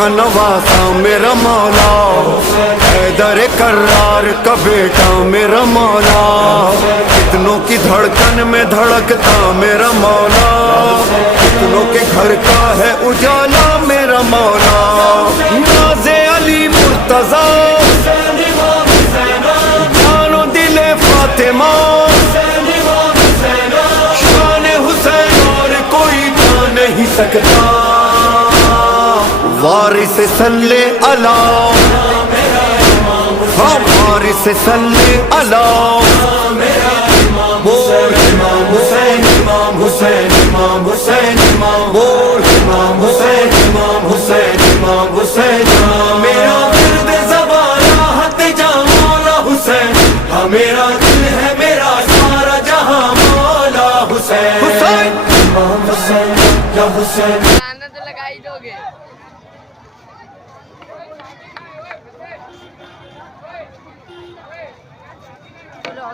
کا نواسا میرا مولا، حیدر کرار کا بیٹا میرا مولا، کتنوں کی دھڑکن میں دھڑکتا میرا مولا، کتنوں کے گھر کا ہے اجالا میرا مولا، ناز علی مرتضیٰ جانو دل فاطمہ، شان حسین اور کوئی جا نہیں سکتا، وارث صلی اللہ، وارث صلی اللہ، بول امام حسین امام حسین امام حسین امام، بول امام حسین امام حسین امام حسین، میرا درد زبان راحت جہاں مولا حسین، ہاں میرا دل ہے میرا سارا جہاں مولا حسین، حسین امام حسین یا حسین، گانا تو لگا ہی دو گے۔ چلو